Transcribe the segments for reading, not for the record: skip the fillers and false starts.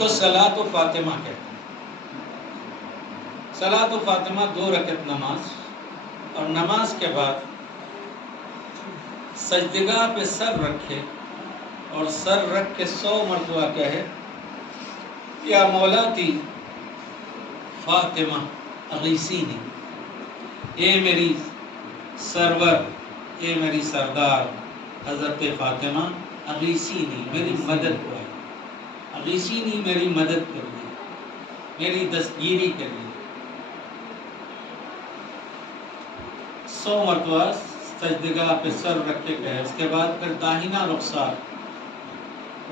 کو صلاۃ و فاطمہ کہتے ہیں۔ صلاۃ و فاطمہ 2 رکعت نماز، اور نماز کے بعد سجدگاہ پہ سر رکھے اور سر رکھ کے 100 مرتبہ کہے یا مولاتی فاطمہ اغیثینی، اے میری سرور، اے میری سردار حضرت فاطمہ اغیثینی، میری مدد کرے، اغیثینی میری مدد کریے، میری دستگیری کریے۔ 100 مرتبہ سجدگاہ پہ سر رکھ کے کہے، اس کے بعد پھر داہنا رخسار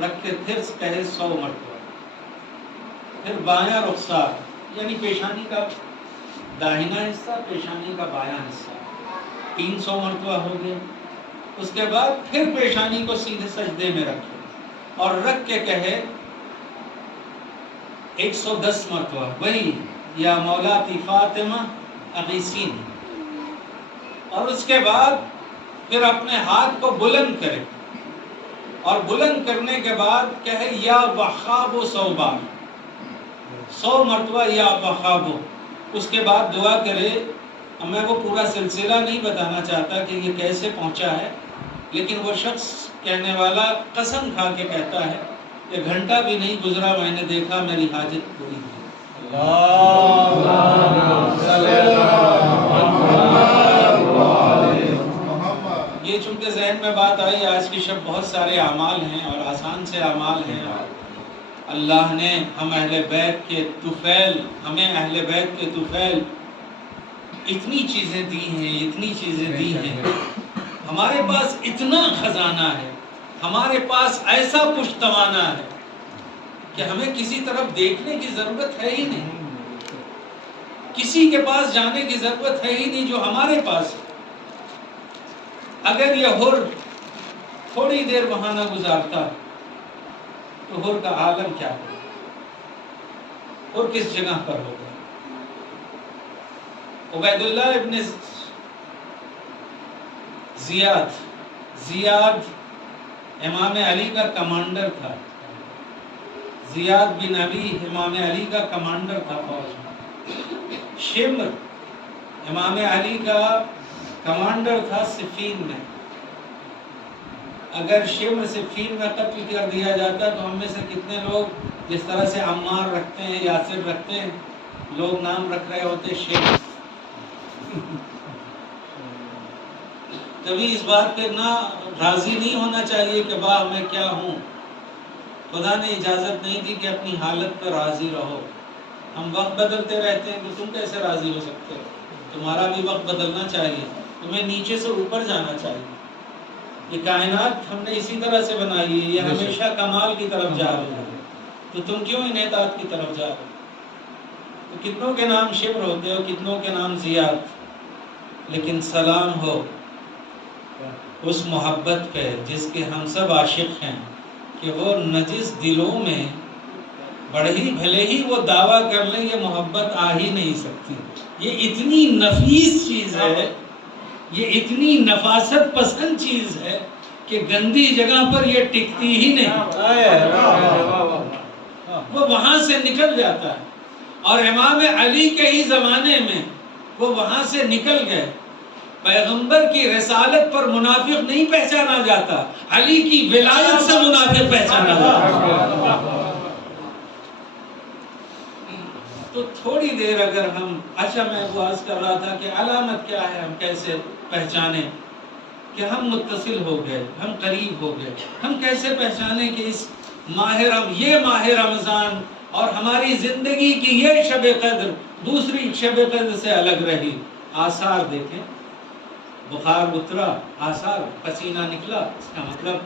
رکھ کے پھر کہے 100 مرتبہ، پھر بایاں رخسار یعنی پیشانی کا داہنا حصہ، پیشانی کا بایاں حصہ، 300 مرتبہ ہو گیا۔ اس کے بعد پھر پیشانی کو سیدھے سجدے میں رکھے اور رکھ کے کہے 110 مرتبہ وہی یا مولاتی فاطمہ اغیثینی، اور اس کے بعد پھر اپنے ہاتھ کو بلند کرے اور بلند کرنے کے بعد کہے یا وہاب و 100 بار، 100 مرتبہ یا وہاب۔ اس کے بعد دعا کرے۔ اب میں وہ پورا سلسلہ نہیں بتانا چاہتا کہ یہ کیسے پہنچا ہے، لیکن وہ شخص کہنے والا قسم کھا کے کہتا ہے کہ گھنٹہ بھی نہیں گزرا میں نے دیکھا میری حاجت پوری ہوئی۔ یہ چونکہ ذہن میں بات آئی، آج کی شب بہت سارے اعمال ہیں اور آسان سے اعمال ہیں، اللہ نے ہمیں اہل بیت کے طفیل اتنی چیزیں دی ہیں، اتنی چیزیں دی ہیں، ہمارے پاس اتنا خزانہ ہے، ہمارے پاس ایسا پشتوانہ ہے کہ ہمیں کسی طرف دیکھنے کی ضرورت ہے ہی نہیں، کسی کے پاس جانے کی ضرورت ہے ہی نہیں جو ہمارے پاس ہے۔ اگر یہ حر تھوڑی دیر وہاں نہ گزارتا تو حر کا عالم کیا ہے، حر کس جگہ پر ہوگا۔ عبید اللہ ابن زیاد امام علی کا کمانڈر تھا، زیاد بن ابی امام علی کا کمانڈر تھا فوج میں۔ شمر امام علی کا کمانڈر تھا صفین میں۔ اگر شمر صفین میں قتل کر دیا جاتا تو ہم میں سے کتنے لوگ جس طرح سے عمار رکھتے ہیں، یاسر رکھتے ہیں، لوگ نام رکھ رہے ہوتے شمر۔ کبھی اس بات پہ نہ راضی نہیں ہونا چاہیے کہ واہ میں کیا ہوں، خدا نے اجازت نہیں دی کہ اپنی حالت پہ راضی رہو۔ ہم وقت بدلتے رہتے ہیں کہ تم کیسے راضی ہو سکتے ہو، تمہارا بھی وقت بدلنا چاہیے، تمہیں نیچے سے اوپر جانا چاہیے۔ یہ کائنات ہم نے اسی طرح سے بنائی ہے، یہ ہمیشہ کمال کی طرف جا رہی ہے، تو تم کیوں انحطاط کی طرف جا رہے ہو؟ تو کتنوں کے نام شمر ہوتے ہو، کتنوں کے نام زیاد، لیکن سلام ہو اس محبت پہ جس کے ہم سب عاشق ہیں کہ وہ نجس دلوں میں بھلے ہی وہ دعویٰ کر لیں یہ محبت آ ہی نہیں سکتی۔ یہ اتنی نفیس چیز ہے، یہ اتنی نفاست پسند چیز ہے کہ گندی جگہ پر یہ ٹکتی ہی نہیں، وہ وہاں سے نکل جاتا ہے۔ اور امام علی کے ہی زمانے میں وہ وہاں سے نکل گئے۔ پیغمبر کی رسالت پر منافق نہیں پہچانا جاتا، علی کی ولایت سے منافق پہچانا جاتا۔ تو تھوڑی دیر اگر ہم، اچھا میں واز کر رہا تھا کہ علامت کیا ہے، ہم کیسے پہچانیں کہ ہم متصل ہو گئے، ہم قریب ہو گئے، ہم کیسے پہچانیں کہ اس یہ ماہ رمضان اور ہماری زندگی کی یہ شب قدر دوسری شب قدر سے الگ رہی۔ آثار دیکھیں، بخار اترا، آثار، پسینہ نکلا، اس کا مطلب